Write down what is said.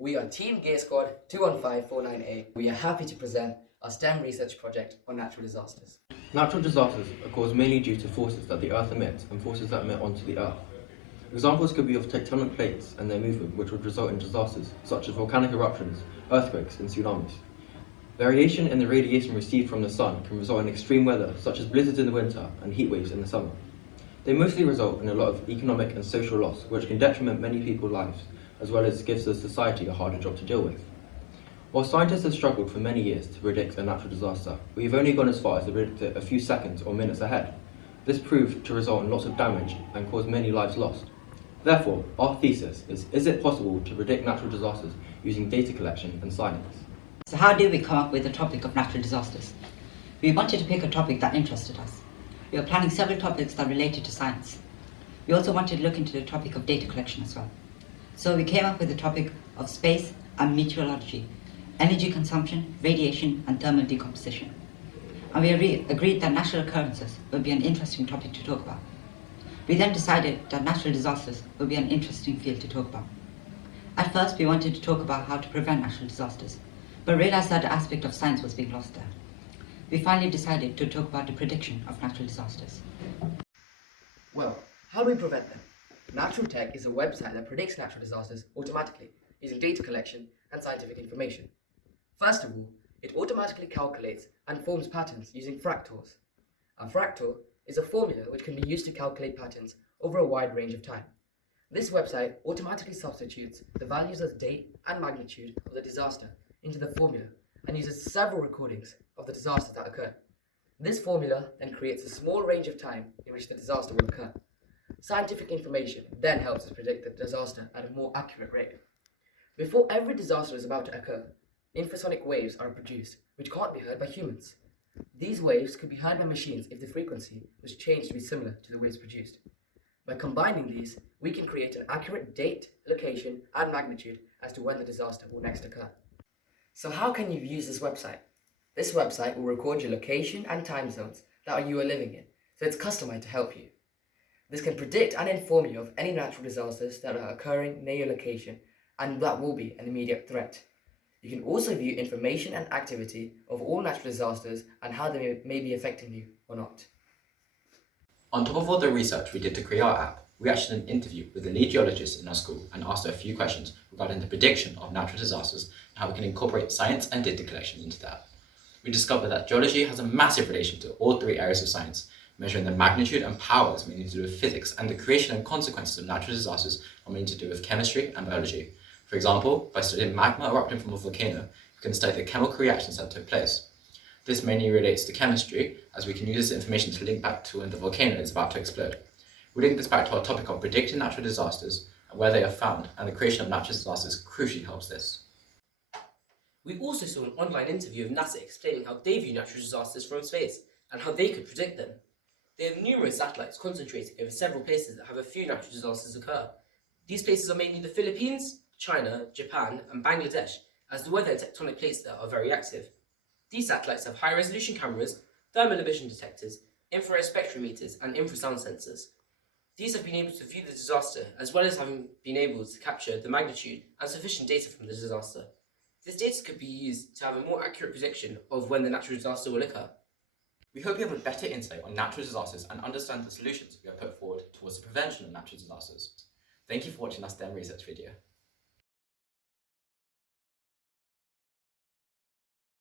We are Team Gear Squad 215498. We are happy to present our STEM research project on natural disasters. Natural disasters are caused mainly due to forces that the Earth emits and forces that emit onto the Earth. Examples could be of tectonic plates and their movement, which would result in disasters such as volcanic eruptions, earthquakes, and tsunamis. Variation in the radiation received from the sun can result in extreme weather such as blizzards in the winter and heat waves in the summer. They mostly result in a lot of economic and social loss, which can detriment many people's lives, as well as gives the society a harder job to deal with. While scientists have struggled for many years to predict a natural disaster, we have only gone as far as to predict it a few seconds or minutes ahead. This proved to result in lots of damage and cause many lives lost. Therefore, our thesis is it possible to predict natural disasters using data collection and science? So how did we come up with the topic of natural disasters? We wanted to pick a topic that interested us. We were planning several topics that related to science. We also wanted to look into the topic of data collection as well. So we came up with the topic of space and meteorology, energy consumption, radiation and thermal decomposition. And we agreed that natural occurrences would be an interesting topic to talk about. We then decided that natural disasters would be an interesting field to talk about. At first we wanted to talk about how to prevent natural disasters, but realized that the aspect of science was being lost there. We finally decided to talk about the prediction of natural disasters. Well, how do we prevent them? Natural Tech is a website that predicts natural disasters automatically using data collection and scientific information. First of all, it automatically calculates and forms patterns using fractals. A fractal is a formula which can be used to calculate patterns over a wide range of time. This website automatically substitutes the values of date and magnitude of the disaster into the formula and uses several recordings of the disasters that occur. This formula then creates a small range of time in which the disaster will occur. Scientific information then helps us predict the disaster at a more accurate rate. Before every disaster is about to occur, infrasonic waves are produced which can't be heard by humans. These waves could be heard by machines if the frequency was changed to be similar to the waves produced. By combining these, we can create an accurate date, location, and magnitude as to when the disaster will next occur. So how can you use this website? This website will record your location and time zones that you are living in, so it's customized to help you. This can predict and inform you of any natural disasters that are occurring near your location and that will be an immediate threat. You can also view information and activity of all natural disasters and how they may be affecting you or not. On top of all the research we did to create our app, we actually did an interview with the lead geologist in our school and asked her a few questions regarding the prediction of natural disasters and how we can incorporate science and data collection into that. We discovered that geology has a massive relation to all three areas of science, measuring the magnitude and powers mainly to do with physics, and the creation and consequences of natural disasters are mainly to do with chemistry and biology. For example, by studying magma erupting from a volcano, we can study the chemical reactions that took place. This mainly relates to chemistry, as we can use this information to link back to when the volcano is about to explode. We link this back to our topic of predicting natural disasters and where they are found, and the creation of natural disasters crucially helps this. We also saw an online interview of NASA explaining how they view natural disasters from space and how they could predict them. They have numerous satellites concentrating over several places that have a few natural disasters occur. These places are mainly the Philippines, China, Japan, and Bangladesh, as the weather and tectonic plates there are very active. These satellites have high-resolution cameras, thermal emission detectors, infrared spectrometers, and infrasound sensors. These have been able to view the disaster, as well as having been able to capture the magnitude and sufficient data from the disaster. This data could be used to have a more accurate prediction of when the natural disaster will occur. We hope you have a better insight on natural disasters and understand the solutions we have put forward towards the prevention of natural disasters. Thank you for watching our STEM research video.